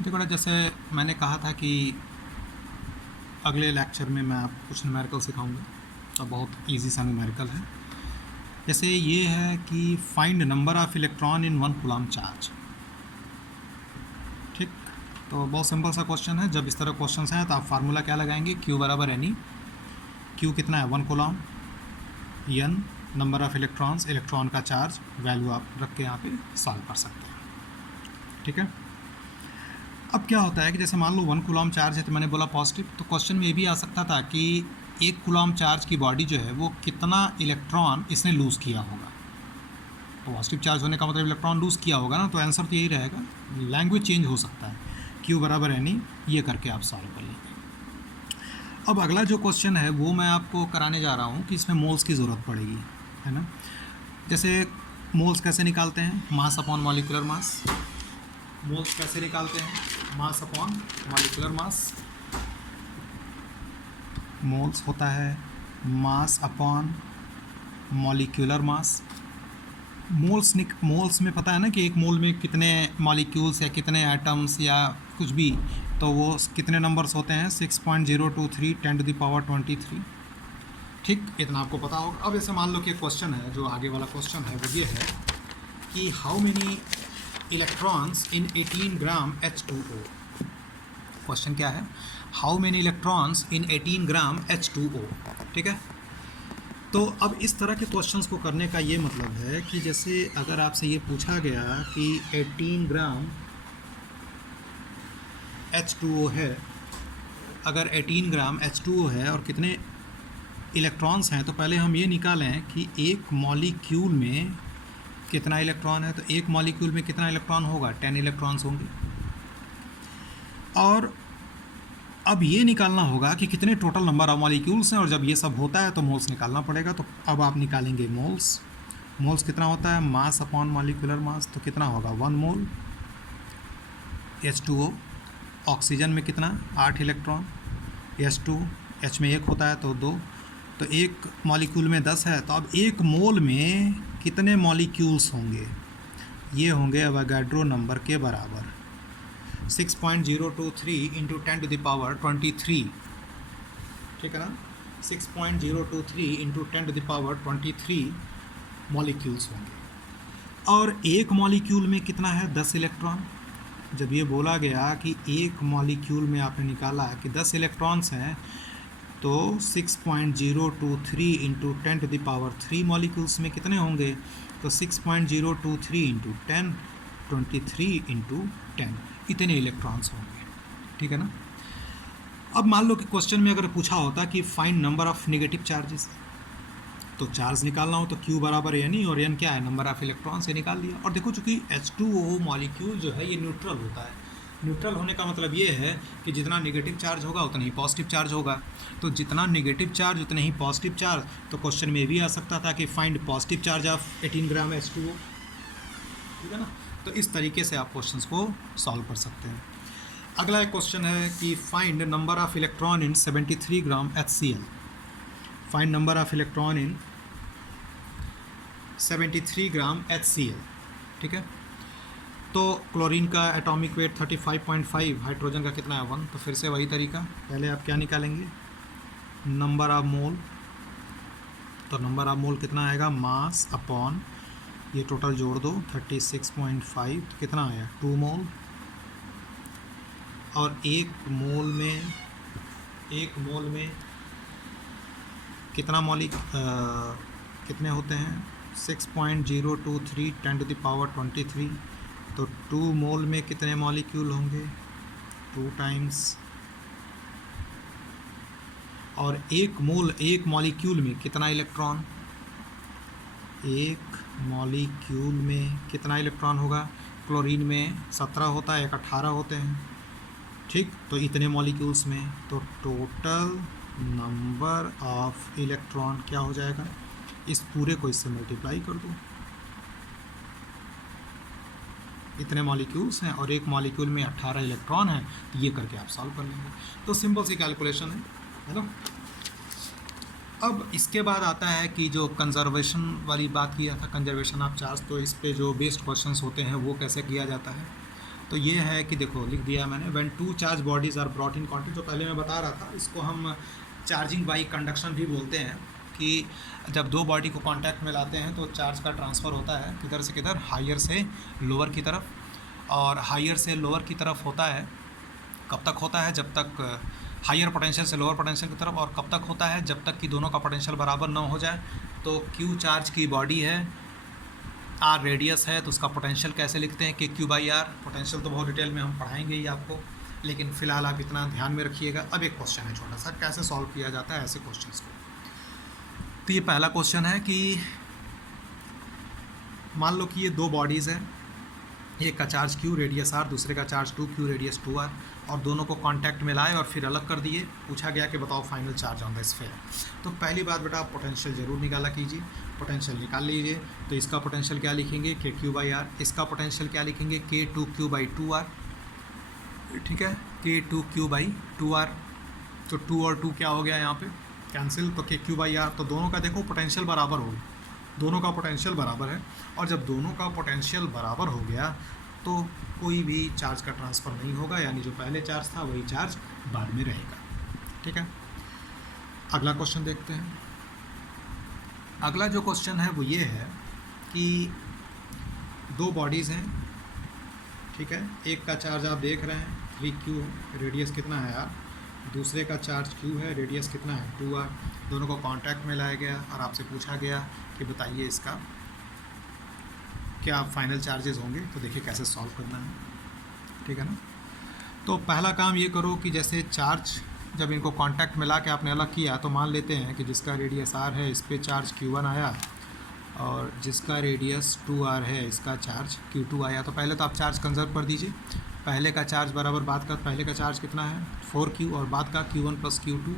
देखो ना, जैसे मैंने कहा था कि अगले लेक्चर में मैं आपको कुछ न्यूमेरिकल सिखाऊंगा, तो बहुत इजी सा न्यूमेरिकल है। जैसे ये है कि find number of electron in 1 coulomb charge. ठीक, तो बहुत सिंपल सा क्वेश्चन है। जब इस तरह क्वेश्चन है तो आप फार्मूला क्या लगाएंगे, Q बराबर एनी। Q कितना है 1 coulomb, N number of electrons, electron का चार्ज, वैल्यू आप रख के यहाँ पे सॉल्व कर सकते हैं। ठीक है, अब क्या होता है कि जैसे मान लो 1 कूलम चार्ज है, तो मैंने बोला पॉजिटिव, तो क्वेश्चन में ये भी आ सकता था कि 1 कूलम चार्ज की बॉडी जो है वो कितना इलेक्ट्रॉन इसने लूज़ किया होगा। तो पॉजिटिव चार्ज होने का मतलब इलेक्ट्रॉन लूज़ किया होगा ना, तो आंसर तो यही रहेगा। लैंग्वेज चेंज हो सकता है, Q बराबर एनी, ये करके आप सॉल्व कर लेंगे। अब अगला जो क्वेश्चन है वो मैं आपको कराने जा रहा हूँ कि इसमें मोल्स की ज़रूरत पड़ेगी, है ना। जैसे मोल्स कैसे निकालते हैं, mass upon molecular mass. Moles कैसे निकालते हैं, mass upon molecular mass. Moles होता है mass upon molecular mass. Moles में पता है ना कि एक मोल में कितने मॉलिक्यूल्स या कितने एटम्स या कुछ भी, तो वो कितने नंबर्स होते हैं, 6.023 10 टू द पावर 23। ठीक, इतना आपको पता होगा। अब ऐसे मान लो कि क्वेश्चन है, जो आगे वाला क्वेश्चन है वो ये है कि how many electrons in 18 gram H2O। Question क्या है, how many electrons in 18 gram H2O। ठीक है, तो अब इस तरह के क्वेश्चंस को करने का ये मतलब है कि जैसे अगर आपसे ये पूछा गया कि 18 ग्राम H2O है, अगर 18 ग्राम H2O है और कितने इलेक्ट्रॉन्स हैं, तो पहले हम ये निकालें कि एक मॉलिक्यूल में कितना इलेक्ट्रॉन है। तो एक मॉलिक्यूल में कितना इलेक्ट्रॉन होगा, 10 इलेक्ट्रॉन्स होंगे। और अब ये निकालना होगा कि कितने टोटल नंबर ऑफ मॉलिक्यूल्स हैं, और जब ये सब होता है तो मोल्स निकालना पड़ेगा। तो अब आप निकालेंगे मोल्स। मोल्स कितना होता है, मास अपॉन मॉलिक्यूलर मास, तो कितना होगा 1 मोल H2O। ऑक्सीजन में कितना, 8 इलेक्ट्रॉन, H2, H में 1 होता है तो 2, तो एक मॉलिक्यूल में 10 है। तो अब एक मोल में कितने मॉलिक्यूल्स होंगे, ये होंगे अवोगाड्रो नंबर के बराबर 6.023 इंटू 10 टू द पावर 23। ठीक है ना, 6.023 into 10 to the power 23 molecules होंगे। और एक मॉलिक्यूल में कितना है, 10 इलेक्ट्रॉन। जब ये बोला गया कि एक मॉलिक्यूल में आपने निकाला कि 10 इलेक्ट्रॉन्स हैं, तो 6.023 into 10 to the power 3 molecules में कितने होंगे, तो 6.023 इंटू 10, 23 इंटू 10, इतने इलेक्ट्रॉन्स होंगे। ठीक है ना। अब मान लो कि क्वेश्चन में अगर पूछा होता कि find number of negative charges, तो चार्ज निकालना हो तो Q बराबर N, और N क्या है, नंबर ऑफ इलेक्ट्रॉन से निकाल दिया। और देखो चूँकि H2O मॉलिक्यूल जो है ये न्यूट्रल होता है। न्यूट्रल होने का मतलब ये है कि जितना नेगेटिव चार्ज होगा उतना ही पॉजिटिव चार्ज होगा। तो जितना नेगेटिव चार्ज उतने ही पॉजिटिव चार्ज। तो क्वेश्चन में भी आ सकता था कि find positive charge of 18 gram H2O। ठीक है ना, तो इस तरीके से आप क्वेश्चंस को सॉल्व कर सकते हैं। अगला एक क्वेश्चन है कि find number of electron in 73 gram HCl। Find number of electron in 73 gram HCl। ठीक है, तो क्लोरीन का एटॉमिक वेट 35.5, हाइड्रोजन का कितना है 1। तो फिर से वही तरीका, पहले आप क्या निकालेंगे, नंबर ऑफ मोल। तो नंबर ऑफ मोल कितना आएगा, मास अपॉन ये टोटल जोड़ दो 36.5, तो कितना आया 2 मोल। और एक मोल में कितना कितने होते हैं, 6.023 10 टू द पावर 23। तो 2 मोल में कितने मॉलिक्यूल होंगे, 2 टाइम्स। और एक मॉलिक्यूल में कितना इलेक्ट्रॉन, एक मॉलिक्यूल में कितना इलेक्ट्रॉन होगा, क्लोरीन में 17 होता है, एक 18 होते हैं। ठीक, तो इतने मॉलिक्यूल्स में, तो टोटल नंबर ऑफ इलेक्ट्रॉन क्या हो जाएगा, इस पूरे को इससे मल्टीप्लाई कर दो। इतने मॉलिक्यूल्स हैं और एक मॉलिक्यूल में 18 इलेक्ट्रॉन हैं, तो ये करके आप सॉल्व कर लेंगे। तो सिंपल सी कैलकुलेशन है ना। अब इसके बाद आता है कि जो कंजर्वेशन वाली बात किया था, कंजर्वेशन ऑफ चार्ज, तो इस पे जो बेस्ड क्वेश्चंस होते हैं वो कैसे किया जाता है। तो ये है कि देखो लिख दिया मैंने, when two charge bodies are brought in contact, जो पहले मैं बता रहा था, इसको हम चार्जिंग बाई कंडक्शन भी बोलते हैं कि जब दो बॉडी को कांटेक्ट में लाते हैं तो चार्ज का ट्रांसफ़र होता है किधर से किधर, हायर से लोअर की तरफ। और हायर से लोअर की तरफ होता है, कब तक होता है, जब तक हायर पोटेंशियल से लोअर पोटेंशियल की तरफ, और कब तक होता है, जब तक कि दोनों का पोटेंशियल बराबर ना हो जाए। तो क्यू चार्ज की बॉडी है, आर रेडियस है, तो उसका पोटेंशियल कैसे लिखते हैं कि क्यू बाई आर। पोटेंशियल तो बहुत डिटेल में हम पढ़ाएंगे ही आपको, लेकिन फ़िलहाल आप इतना ध्यान में रखिएगा। अब एक क्वेश्चन है छोटा सा, कैसे सॉल्व किया जाता है ऐसे क्वेश्चंस को। तो ये पहला क्वेश्चन है कि मान लो कि ये दो बॉडीज़ हैं, एक का चार्ज क्यू रेडियस आर, दूसरे का charge two q radius two R, और दोनों को कांटेक्ट में लाए और फिर अलग कर दिए। पूछा गया कि बताओ final charge on the sphere. तो पहली बात बेटा आप पोटेंशियल ज़रूर निकाला कीजिए, पोटेंशियल निकाल लीजिए। तो इसका पोटेंशियल क्या लिखेंगे, के क्यू बाई आर। इसका पोटेंशियल क्या लिखेंगे, K two q by two R. ठीक है, K two q by two R. तो टू और टू क्या हो गया यहाँ पे, कैंसिल। तो के क्यू बाई आर, तो दोनों का देखो पोटेंशियल बराबर हो गया, दोनों का पोटेंशियल बराबर है। और जब दोनों का पोटेंशियल बराबर हो गया तो कोई भी चार्ज का ट्रांसफ़र नहीं होगा, यानी जो पहले चार्ज था वही चार्ज बाद में रहेगा। ठीक है, अगला क्वेश्चन देखते हैं। अगला जो क्वेश्चन है वो ये है कि दो बॉडीज़ हैं, ठीक है, एक का चार्ज आप देख रहे हैं 3Q है, रेडियस कितना है आर, दूसरे का चार्ज Q है, रेडियस कितना है 2R। दोनों को कांटेक्ट में लाया गया और आपसे पूछा गया कि बताइए इसका क्या फाइनल चार्जेस होंगे। तो देखिए कैसे सॉल्व करना है, ठीक है ना। तो पहला काम ये करो कि जैसे चार्ज जब इनको कांटेक्ट में ला के आपने अलग किया, तो मान लेते हैं कि जिसका रेडियस R है इस पर चार्ज Q1 आया, और जिसका रेडियस 2R है इसका चार्ज Q2 आया। तो पहले तो आप चार्ज कंजर्व कर दीजिए। पहले का चार्ज बराबर बाद का, पहले का चार्ज कितना है 4Q, और बाद का Q1 प्लस Q2,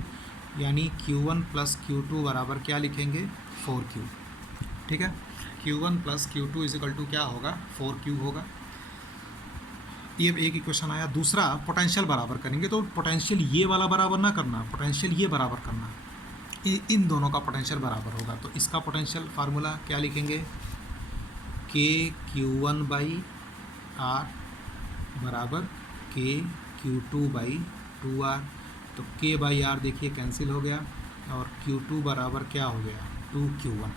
यानी Q1 प्लस Q2 बराबर क्या लिखेंगे 4Q। ठीक है, Q1 plus Q2 is equal to क्या होगा 4Q होगा। ये एक इक्वेशन आया। दूसरा पोटेंशियल बराबर करेंगे, तो पोटेंशियल ये वाला बराबर ना करना, पोटेंशियल ये बराबर करना, इन दोनों का पोटेंशियल बराबर होगा। तो इसका पोटेंशियल फार्मूला क्या लिखेंगे, के Q1 बाई आर बराबर के Q2 बाई 2R। तो के बाई आर देखिए कैंसिल हो गया, और Q2 बराबर क्या हो गया 2Q1।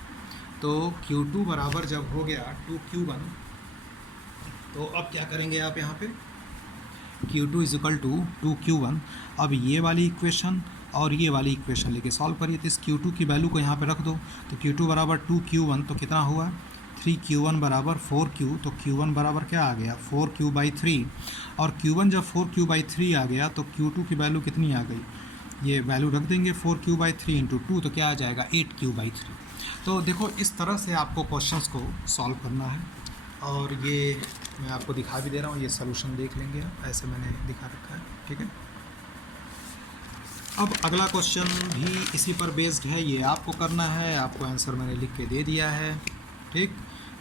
तो Q2 बराबर जब हो गया 2Q1, तो अब क्या करेंगे आप यहाँ पे Q2 is equal to 2Q1। अब ये वाली इक्वेशन और ये वाली इक्वेशन लेके सॉल्व करिए। तो इस Q2 की वैल्यू को यहाँ पे रख दो। तो Q2 बराबर 2Q1, तो कितना हुआ 3Q1 बराबर 4Q। तो Q1 बराबर क्या आ गया 4Q बाई 3, और Q1 जब 4Q बाई 3 आ गया तो Q2 की वैल्यू कितनी आ गई, ये वैल्यू रख देंगे 4Q बाई 3 इंटू 2, तो क्या आ जाएगा 8Q बाई 3। तो देखो इस तरह से आपको क्वेश्चंस को सॉल्व करना है, और ये मैं आपको दिखा भी दे रहा हूँ, ये सॉल्यूशन देख लेंगे आप, ऐसे मैंने दिखा रखा है। ठीक है, अब अगला क्वेश्चन भी इसी पर बेस्ड है, ये आपको करना है, आपको आंसर मैंने लिख के दे दिया है। ठीक,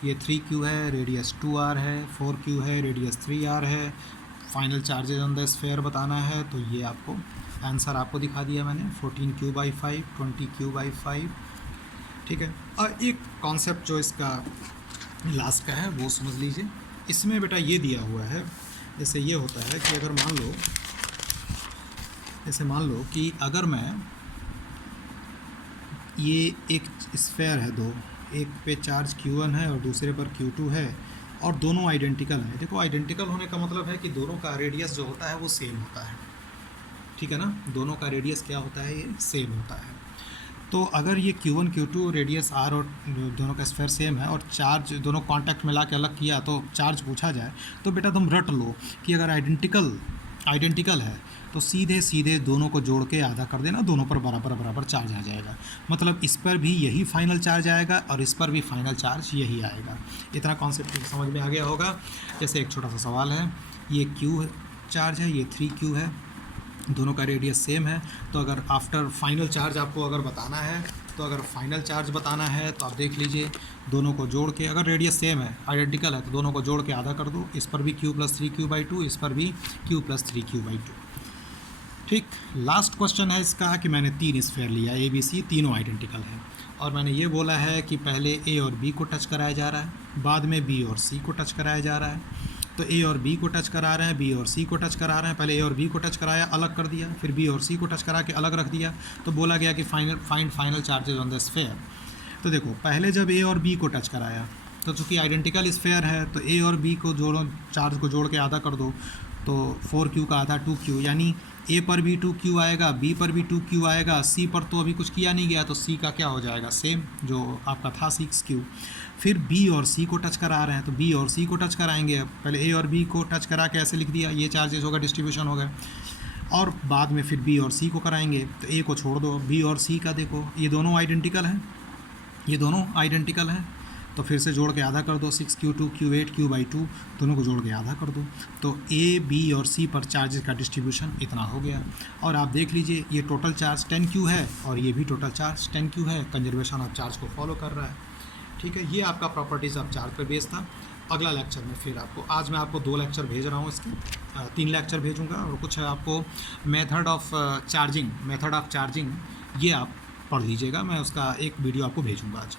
ये 3Q है, रेडियस 2R है, 4Q है, रेडियस 3R है, final charges on the sphere बताना है। तो ये आपको आंसर आपको दिखा दिया मैंने, 14Q बाई 5, 20Q बाई 5। ठीक है, और एक कॉन्सेप्ट जो इसका लास्ट का है वो समझ लीजिए। इसमें बेटा ये दिया हुआ है, जैसे ये होता है कि अगर मान लो, जैसे मान लो कि अगर मैं ये एक स्फीयर है दो, एक पे चार्ज Q1 है और दूसरे पर Q2 है, और दोनों आइडेंटिकल हैं। देखो आइडेंटिकल होने का मतलब है कि दोनों का रेडियस जो होता है वो सेम होता है। ठीक है ना, दोनों का रेडियस क्या होता है, ये सेम होता है। तो अगर ये Q1 Q2 रेडियस R और दोनों का स्फीयर सेम है, और चार्ज दोनों कांटेक्ट में ला के अलग किया, तो चार्ज पूछा जाए तो बेटा तुम रट लो कि अगर आइडेंटिकल है तो सीधे सीधे दोनों को जोड़ के आधा कर देना, दोनों पर बराबर बराबर चार्ज आ जाएगा। मतलब इस पर भी यही फाइनल चार्ज आएगा और इस पर भी फाइनल चार्ज यही आएगा। इतना कॉन्सेप्ट समझ में आ गया होगा। जैसे एक छोटा सा सवाल है, ये Q चार्ज है, ये 3Q है, दोनों का रेडियस सेम है। तो अगर आफ्टर फाइनल चार्ज आपको अगर बताना है, तो अगर फाइनल चार्ज बताना है तो आप देख लीजिए, दोनों को जोड़ के, अगर रेडियस सेम है आइडेंटिकल है तो दोनों को जोड़ के आधा कर दो। इस पर भी Q प्लस 3Q बाई 2, इस पर भी Q प्लस 3Q बाई 2। ठीक, लास्ट क्वेश्चन है इसका कि मैंने 3 स्फीयर लिया, ABC, तीनों आइडेंटिकल है, और मैंने ये बोला है कि पहले A और B को टच कराया जा रहा है, बाद में B और C को टच कराया जा रहा है। तो ए और बी को टच करा रहे हैं, बी और सी को टच करा रहे हैं। पहले ए और बी को टच कराया, अलग कर दिया, फिर बी और सी को टच करा के अलग रख दिया। तो बोला गया कि find final charges on the sphere. तो देखो पहले जब ए और बी को टच कराया तो चूँकि आइडेंटिकल स्फेयर है तो ए और बी को जोड़ो, चार्ज को जोड़ के आधा कर दो, तो 4q का आधा 2q, यानी ए पर भी 2q आएगा, बी पर भी 2q आएगा, सी पर तो अभी कुछ किया नहीं गया तो सी का क्या हो जाएगा, सेम जो आपका था 6q। फिर बी और सी को टच करा रहे हैं तो बी और सी को टच कराएंगे। पहले ए और बी को टच करा के ऐसे लिख दिया, ये चार्जेस होगा, डिस्ट्रीब्यूशन हो गए। और बाद में फिर बी और सी को कराएंगे तो ए को छोड़ दो, बी और सी का देखो ये दोनों आइडेंटिकल हैं, ये दोनों आइडेंटिकल हैं, तो फिर से जोड़ के आधा कर दो, 6q 2q 8q/2, दोनों को जोड़ के आधा कर दो। तो ए बी और सी पर चार्जेस का डिस्ट्रीब्यूशन इतना हो गया। और आप देख लीजिए ये टोटल चार्ज 10q है और ये भी टोटल चार्ज 10q है, कंजर्वेशन ऑफ चार्ज को फॉलो कर रहा है। ठीक है, ये आपका प्रॉपर्टीज़ ऑफ चार्ज पर बेस था। अगला लेक्चर में फिर आपको, आज मैं आपको 2 लेक्चर भेज रहा हूँ, इसके 3 लेक्चर भेजूँगा और कुछ आपको मेथड ऑफ चार्जिंग ये आप पढ़ लीजिएगा, मैं उसका एक वीडियो आपको भेजूँगा आज।